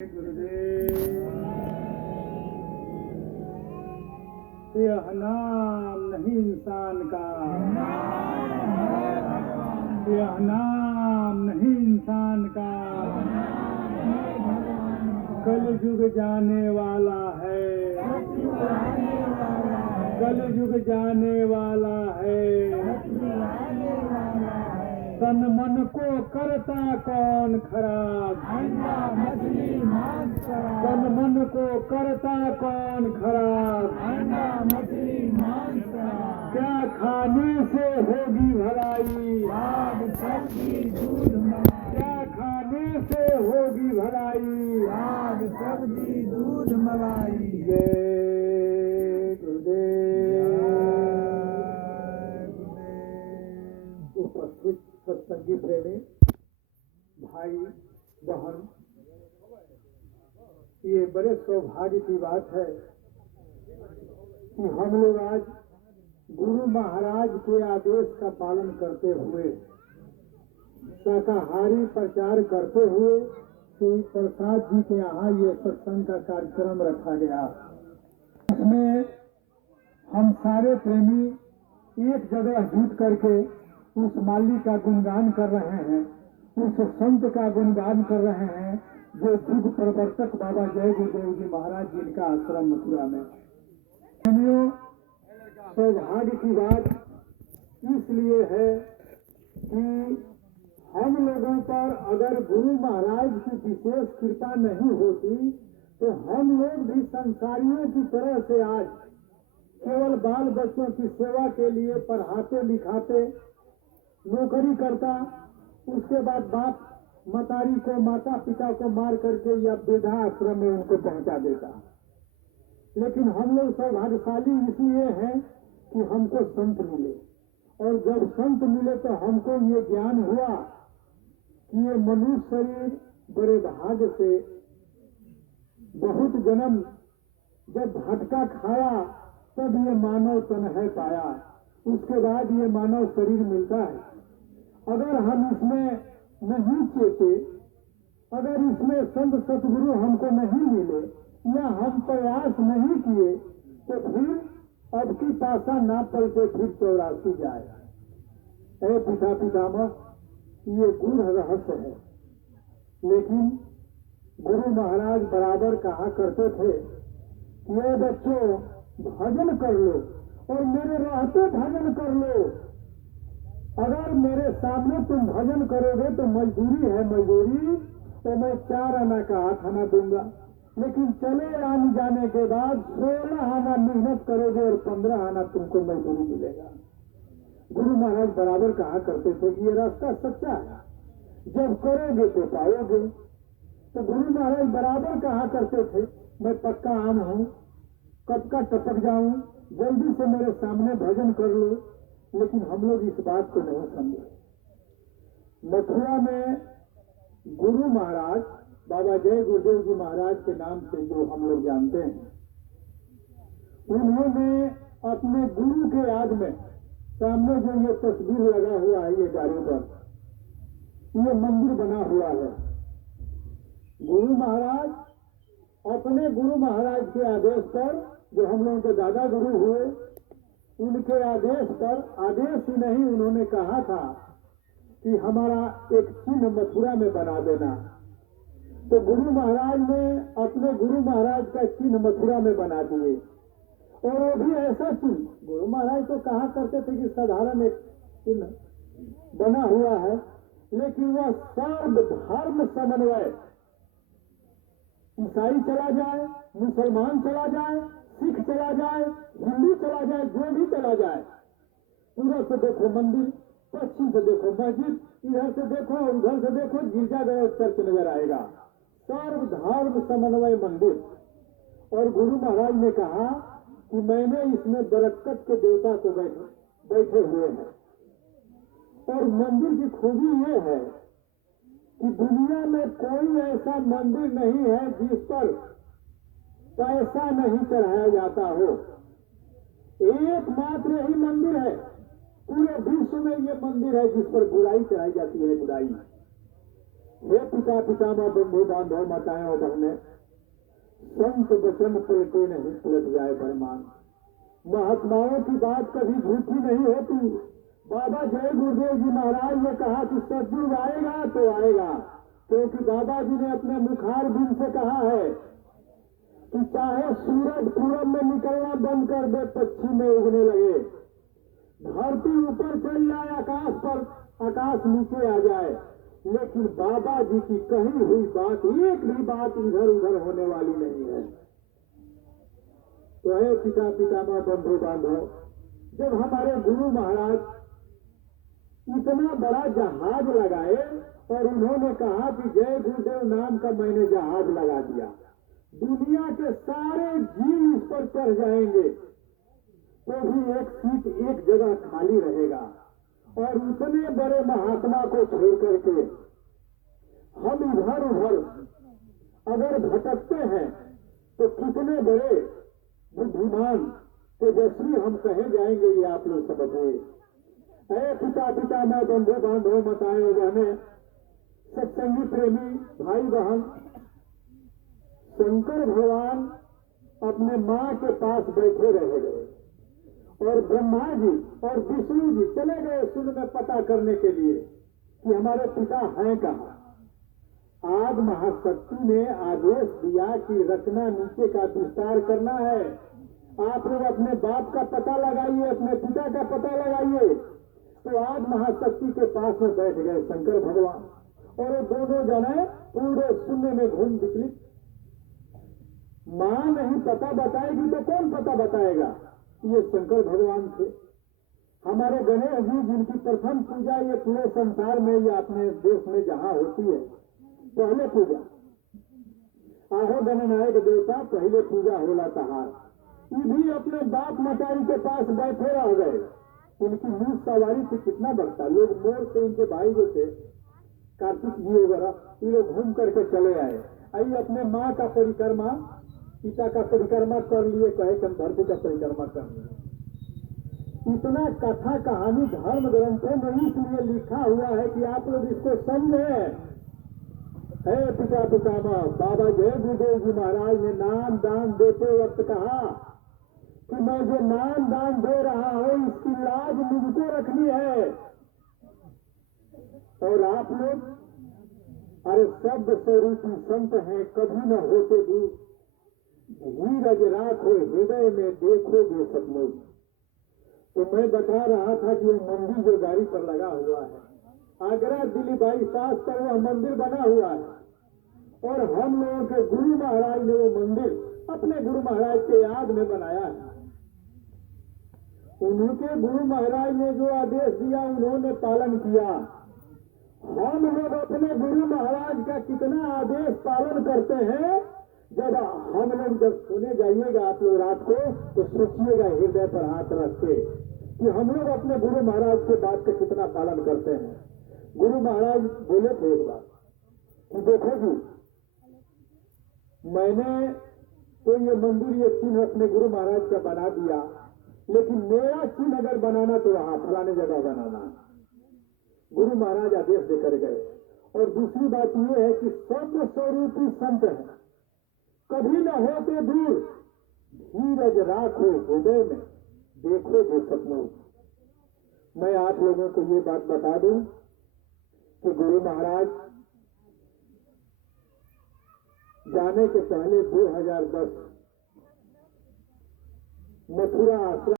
गुरुदेव, यह नाम नहीं इंसान का, यह नाम नहीं इंसान का, कलयुग जाने वाला है, कलयुग जाने वाला है। तन मन को करता कौन खराब, तन मन को करता कौन खराब, क्या खाने से होगी भलाई, क्या खाने से होगी भलाई, सब्जी दूध मलाई। जय गुरुदेव। उपस्थित सत्संगी प्रेमी भाई बहन, ये बड़े सौभाग्य की बात है कि हम लोग आज गुरु महाराज के आदेश का पालन करते हुए, शाकाहारी प्रचार करते हुए श्री प्रसाद जी के यहाँ ये सत्संग का कार्यक्रम रखा गया। इसमें हम सारे प्रेमी एक जगह जुट करके उस माली का गुणगान कर रहे हैं, उस संत का गुणगान कर रहे हैं जो युग प्रवर्तक बाबा जय गुरुदेव जी महाराज जिनका आश्रम मथुरा में। सौभाग्य की बात इसलिए है कि हम लोगों पर अगर गुरु महाराज की विशेष कृपा नहीं होती तो हम लोग भी संसारियों की तरह से आज केवल बाल बच्चों की सेवा के लिए पढ़ाते लिखाते नौकरी करता, उसके बाद बाप मतारी को माता पिता को मार करके या वृद्धाश्रम में उनको पहुंचा देता। लेकिन हम लोग सौभाग्यशाली इसलिए हैं कि हमको संत मिले, और जब संत मिले तो हमको ये ज्ञान हुआ कि ये मनुष्य शरीर बड़े भाग्य से बहुत जन्म जब भटका खाया तब ये मानव तन है पाया, उसके बाद ये मानव शरीर मिलता है। अगर हम इसमें नहीं चेते, अगर इसमें संत सतगुरु हमको नहीं मिले या हम प्रयास नहीं किए तो फिर अब की पासा ना पलटे फिर 84 जाए। ऐ पिता पितामह, ये गूढ़ रहस्य है। लेकिन गुरु महाराज बराबर कहा करते थे कि ये बच्चों भजन कर लो और मेरे रहते भजन कर लो। अगर मेरे सामने तुम भजन करोगे तो मजदूरी है, मजदूरी तो मैं 4 आना का 8 आना दूंगा, लेकिन चले आने जाने के बाद 16 आना मेहनत करोगे और 15 आना तुमको मजदूरी मिलेगा। गुरु महाराज बराबर कहा करते थे कि ये रास्ता सच्चा है, जब करोगे तो पाओगे। तो गुरु महाराज बराबर कहा करते थे मैं पक्का आम हूं, कब का टपक जाऊं, जल्दी से मेरे सामने भजन कर लो। लेकिन हम लोग इस बात को नहीं समझे। मथुरा में गुरु महाराज बाबा जय गुरुदेव जी महाराज के नाम से जो हम लोग जानते हैं, उन्होंने अपने गुरु के याद में सामने जो ये तस्वीर लगा हुआ है ये गाड़ी पर, ये मंदिर बना हुआ है। गुरु महाराज अपने गुरु महाराज के आदेश पर, जो हम लोगों के दादा गुरु हुए, उनके आदेश पर, आदेश ही नहीं उन्होंने कहा था कि हमारा एक चिन्ह मथुरा में बना देना। तो गुरु महाराज ने अपने गुरु महाराज का चिन्ह मथुरा में बना दिए, और वो भी ऐसा चिन्ह। गुरु महाराज तो कहा करते थे कि साधारण एक चिन्ह बना हुआ है, लेकिन वह सर्वधर्म समन्वय, ईसाई चला जाए, मुसलमान चला जाए, सिख चला जाए, हिंदू चला जाए, जो भी चला जाए, पूरब से देखो मंदिर, पश्चिम से देखो मस्जिद, इधर से देखो उधर से देखो गिरजाघर और चर्च नजर आएगा, सर्वधर्म समन्वय मंदिर। और गुरु महाराज ने कहा कि मैंने इसमें बरकत के देवता को बैठे हुए हैं। और मंदिर की खूबी ये है कि दुनिया में कोई ऐसा मंदिर नहीं है जिस पर पैसा नहीं चढ़ाया जाता हो। एकमात्र यही मंदिर है, पूरे विश्व में ये मंदिर है जिस पर बुराई चढ़ाई जाती है, बुराई। हे पिता पितामह बंधु बांधव माताएं और बहने, संत वचन पलटे नहीं पलट जाए फरमान। महात्माओं की बात कभी झूठी नहीं होती। बाबा जय गुरुदेव जी महाराज ने कहा कि सतयुग आएगा तो आएगा, क्योंकि बाबा जी ने अपने मुखार बिन से कहा है कि चाहे सूरज पूरब में निकलना बंद कर दे, पश्चिम में उगने लगे, धरती ऊपर चल जाए, आकाश पर आकाश नीचे आ जाए, लेकिन बाबा जी की कही हुई बात, एक भी बात इधर उधर होने वाली नहीं है। तो है पिता पितामह बंधु बांधव, जब हमारे गुरु महाराज इतना बड़ा जहाज लगाए और उन्होंने कहा कि जय गुरुदेव नाम का मैंने जहाज लगा दिया, दुनिया के सारे जीव इस पर चढ़ जाएंगे तो भी एक सीट एक जगह खाली रहेगा, और इतने बड़े महात्मा को छोड़ करके हम इधर उधर अगर भटकते हैं तो कितने बड़े बुद्धिमान तेजस्वी हम कहे जाएंगे, ये आप लोग समझिए। ऐ पिता पितामह बंधु बांधव माताएं बहने, सत्संगी प्रेमी भाई बहन, शंकर भगवान अपने माँ के पास बैठे रह गए और ब्रह्मा जी और विष्णु जी चले गए सुन में पता करने के लिए कि हमारे पिता हैं कहाँ। आज महाशक्ति ने आदेश दिया कि रचना नीचे का विस्तार करना है, आप लोग अपने बाप का पता लगाइए, अपने पिता का पता लगाइए। तो आज महाशक्ति के पास में बैठ गए शंकर भगवान, और वो दोनों जने पूरे शून्य में घूम निकली। मां नहीं पता बताएगी तो कौन पता बताएगा? ये शंकर भगवान थे। हमारे गणेश जी जिनकी प्रथम पूजा ये पूरे संसार में या अपने देश में जहां होती है, पहले पूजा आहो गणनायक देवता, पहले पूजा होला तहार, ये भी अपने बाप मतारी के पास बैठे रह गए। इनकी मूस सवारी थी, कितना बढ़ता लोग मोर से, इनके भाई जो थे कार्तिक जी वगैरह, ये लोग घूम करके चले आए। आई अपने माँ का परिक्रमा, पिता का परिक्रमा कर लिए, कहे कि हम धरती का परिक्रमा कर लिए। इतना कथा कहानी धर्म ग्रंथों में इसलिए लिखा हुआ है कि आप लोग इसको समझे। है पिता पितामह बाबा जय गुरुदेव जी महाराज ने नाम दान देते वक्त कहा कि मैं जो नाम दान दे रहा हूं इसकी लाज मुझको रखनी है, और आप लोग अरे शब्द स्वरूपी संत हैं, कभी न होते दूर, धीरज राखो हृदय में देखोगे सब लोग। तो मैं बता रहा था कि वो मंदिर जो गाड़ी पर लगा हुआ है, आगरा दिल्ली बाईपास पर वह मंदिर बना हुआ है, और हम लोगों के गुरु महाराज ने वो मंदिर अपने गुरु महाराज के याद में बनाया है। उनके गुरु महाराज ने जो आदेश दिया उन्होंने पालन किया। हम लोग अपने गुरु महाराज का कितना आदेश पालन करते हैं। जब हम लोग जब सुने जाइएगा आप लोग रात को, तो सोचिएगा हृदय पर हाथ रख के कि हम लोग अपने गुरु महाराज के बात का कितना पालन करते हैं। गुरु महाराज बोले थे एक बार कि देखो जी, मैंने तो ये मंदिर ये चिन्ह अपने गुरु महाराज का बना दिया, लेकिन मेरा चिन्ह अगर बनाना तो वहां फलाने जगह बनाना। गुरु महाराज आदेश देकर गए। और दूसरी बात यह है कि शब्द स्वरूपी संत है, कभी न होते दूर, धीरज राखो हृदय में देखोगे सपनों। मैं आप लोगों को ये बात बता दूं कि गुरु महाराज जाने के पहले 2010 मथुरा आश्रम